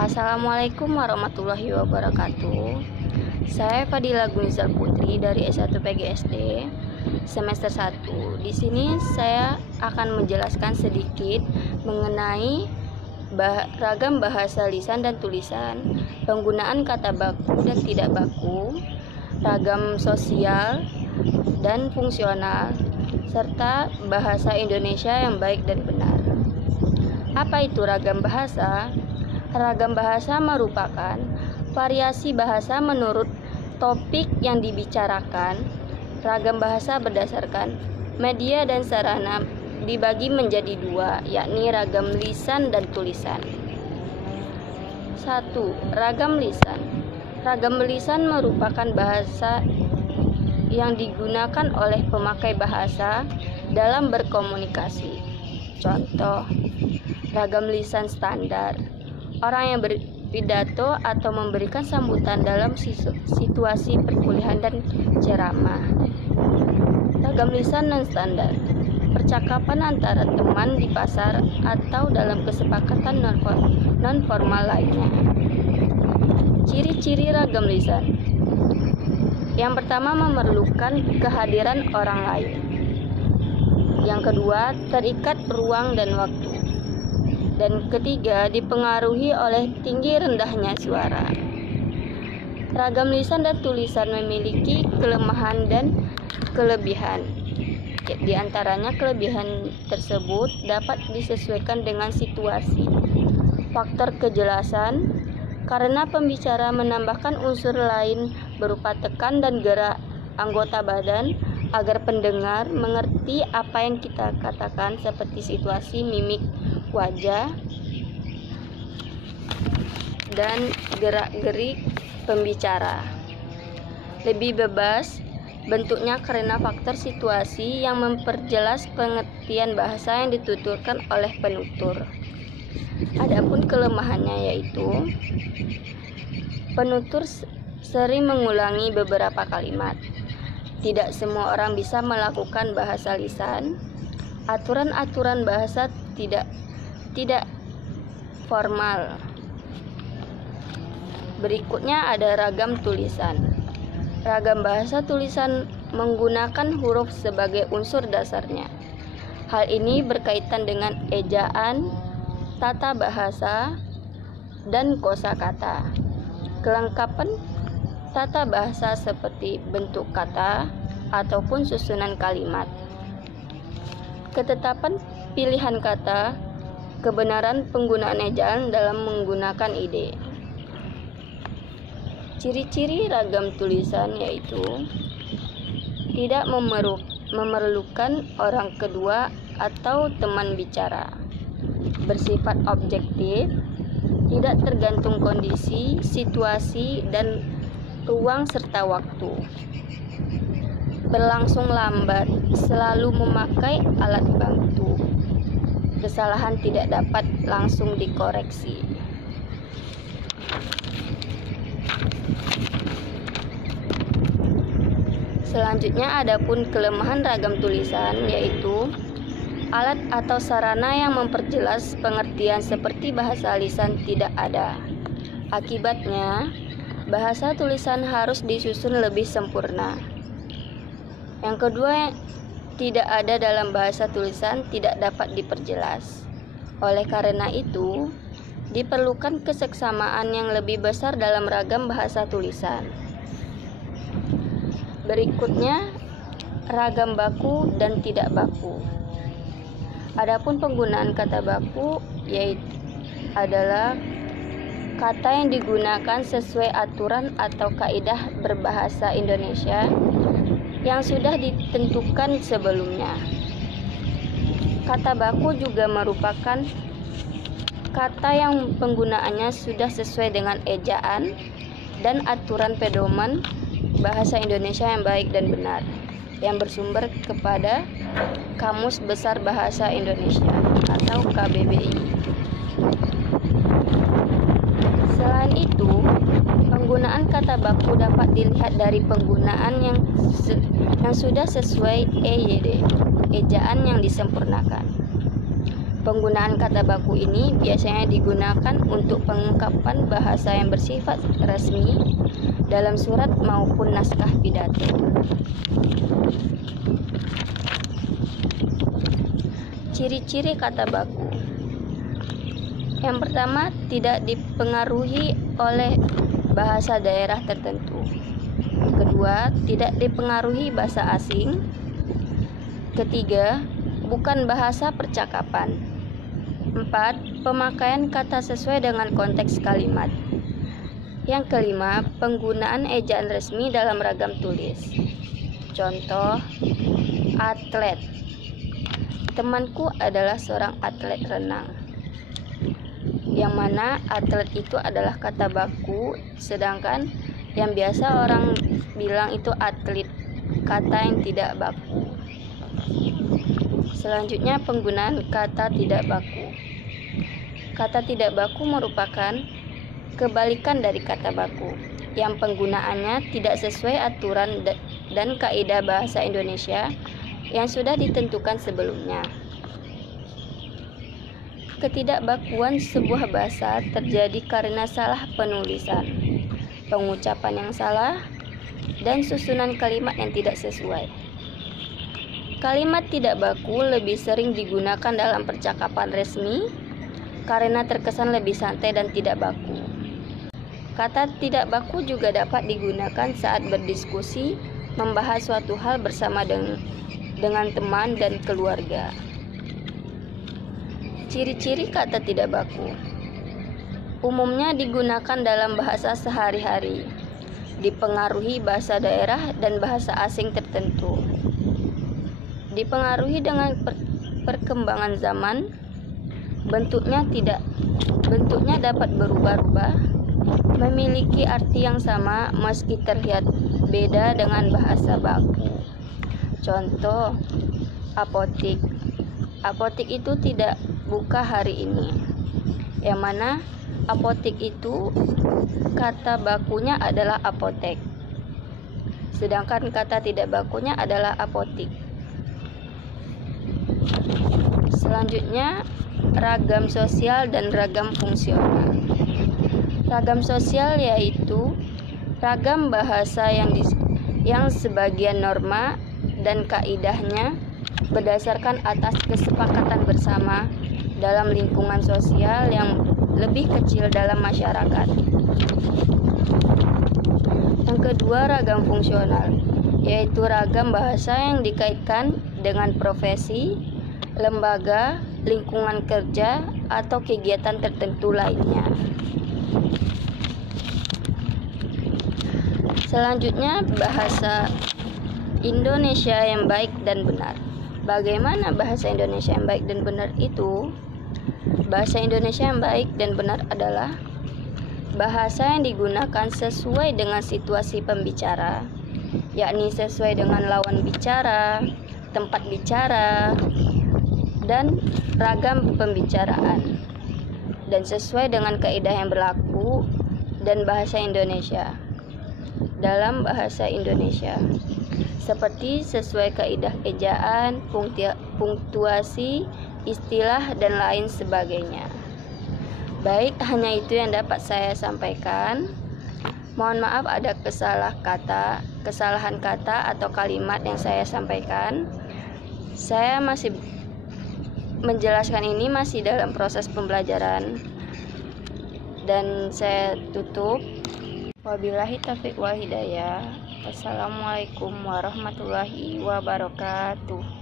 Assalamualaikum warahmatullahi wabarakatuh. Saya Fadila Gunizar Putri dari S1 PGSD semester 1. Di sini saya akan menjelaskan sedikit mengenai ragam bahasa lisan dan tulisan, penggunaan kata baku dan tidak baku, ragam sosial dan fungsional, serta bahasa Indonesia yang baik dan benar. Apa itu ragam bahasa? Ragam bahasa merupakan variasi bahasa menurut topik yang dibicarakan. Ragam bahasa berdasarkan media dan sarana dibagi menjadi dua, yakni ragam lisan dan tulisan. 1. Ragam lisan. Ragam lisan merupakan bahasa yang digunakan oleh pemakai bahasa dalam berkomunikasi. Contoh, ragam lisan standar. Orang yang berpidato atau memberikan sambutan dalam situasi perkuliahan dan ceramah. Ragam lisan non standar. Percakapan antara teman di pasar atau dalam kesepakatan non formal lainnya. Ciri-ciri ragam lisan. Yang pertama, memerlukan kehadiran orang lain. Yang kedua, terikat ruang dan waktu. Dan ketiga, dipengaruhi oleh tinggi rendahnya suara. Ragam lisan dan tulisan memiliki kelemahan dan kelebihan. Di antaranya kelebihan tersebut dapat disesuaikan dengan situasi. Faktor kejelasan, karena pembicara menambahkan unsur lain berupa tekan dan gerak anggota badan agar pendengar mengerti apa yang kita katakan, seperti situasi, mimik wajah, dan gerak-gerik pembicara. Lebih bebas bentuknya karena faktor situasi yang memperjelas pengertian bahasa yang dituturkan oleh penutur. Adapun kelemahannya yaitu penutur sering mengulangi beberapa kalimat. Tidak semua orang bisa melakukan bahasa lisan. Aturan-aturan bahasa tidak formal. Berikutnya ada ragam tulisan. Ragam bahasa tulisan menggunakan huruf sebagai unsur dasarnya. Hal ini berkaitan dengan ejaan, tata bahasa, dan kosakata. Kelengkapan tata bahasa seperti bentuk kata ataupun susunan kalimat. Ketetapan pilihan kata, kebenaran penggunaan ejaan dalam menggunakan ide. Ciri-ciri ragam tulisan yaitu tidak memerlukan orang kedua atau teman bicara, bersifat objektif, tidak tergantung kondisi, situasi, dan ruang serta waktu, berlangsung lambat, selalu memakai alat bantu, kesalahan tidak dapat langsung dikoreksi. Selanjutnya adapun kelemahan ragam tulisan yaitu alat atau sarana yang memperjelas pengertian seperti bahasa lisan tidak ada. Akibatnya, bahasa tulisan harus disusun lebih sempurna. Yang kedua, tidak ada dalam bahasa tulisan tidak dapat diperjelas. Oleh karena itu, diperlukan keseksamaan yang lebih besar dalam ragam bahasa tulisan. Berikutnya, ragam baku dan tidak baku. Adapun penggunaan kata baku yaitu adalah kata yang digunakan sesuai aturan atau kaidah berbahasa Indonesia yang sudah ditentukan sebelumnya. Kata baku juga merupakan kata yang penggunaannya sudah sesuai dengan ejaan dan aturan pedoman bahasa Indonesia yang baik dan benar, yang bersumber kepada Kamus Besar Bahasa Indonesia atau KBBI. Selain itu, penggunaan kata baku dapat dilihat dari penggunaan yang sudah sesuai EYD, ejaan yang disempurnakan. Penggunaan kata baku ini biasanya digunakan untuk pengungkapan bahasa yang bersifat resmi dalam surat maupun naskah pidato. Ciri-ciri kata baku. Yang pertama, tidak dipengaruhi oleh bahasa daerah tertentu. Kedua, tidak dipengaruhi bahasa asing. Ketiga, bukan bahasa percakapan. 4. Pemakaian kata sesuai dengan konteks kalimat. Yang kelima, penggunaan ejaan resmi dalam ragam tulis. Contoh, atlet. Temanku adalah seorang atlet renang. Yang mana atlet itu adalah kata baku, sedangkan yang biasa orang bilang itu atlet, kata yang tidak baku. Selanjutnya, penggunaan kata tidak baku. Kata tidak baku merupakan kebalikan dari kata baku, yang penggunaannya tidak sesuai aturan dan kaidah bahasa Indonesia yang sudah ditentukan sebelumnya. Ketidakbakuan sebuah bahasa terjadi karena salah penulisan, pengucapan yang salah, dan susunan kalimat yang tidak sesuai. Kalimat tidak baku lebih sering digunakan dalam percakapan resmi karena terkesan lebih santai dan tidak baku. Kata tidak baku juga dapat digunakan saat berdiskusi, membahas suatu hal bersama dengan teman dan keluarga. Ciri-ciri kata tidak baku. Umumnya digunakan dalam bahasa sehari-hari, dipengaruhi bahasa daerah dan bahasa asing tertentu. Dipengaruhi dengan perkembangan zaman, bentuknya dapat berubah-ubah, memiliki arti yang sama meski terlihat beda dengan bahasa baku. Contoh, apotik. Apotik itu tidak buka hari ini. Yang mana apotik itu kata bakunya adalah apotek, sedangkan kata tidak bakunya adalah apotik. Selanjutnya, ragam sosial dan ragam fungsional. Ragam sosial yaitu ragam bahasa yang sebagian norma dan kaidahnya berdasarkan atas kesepakatan bersama dalam lingkungan sosial yang lebih kecil dalam masyarakat. Yang kedua, ragam fungsional, yaitu ragam bahasa yang dikaitkan dengan profesi, lembaga, lingkungan kerja, atau kegiatan tertentu lainnya. Selanjutnya, bahasa Indonesia yang baik dan benar. Bagaimana bahasa Indonesia yang baik dan benar itu? Bahasa Indonesia yang baik dan benar adalah bahasa yang digunakan sesuai dengan situasi pembicara, yakni sesuai dengan lawan bicara, tempat bicara, dan ragam pembicaraan, dan sesuai dengan kaidah yang berlaku dan bahasa Indonesia. Dalam bahasa Indonesia, seperti sesuai kaidah ejaan, punktuasi, istilah, dan lain sebagainya. Baik, hanya itu yang dapat saya sampaikan. Mohon maaf ada kesalahan kata atau kalimat yang saya sampaikan. Saya masih menjelaskan ini masih dalam proses pembelajaran, dan saya tutup. Wabillahi taufiq wal hidayah. Wassalamualaikum warahmatullahi wabarakatuh.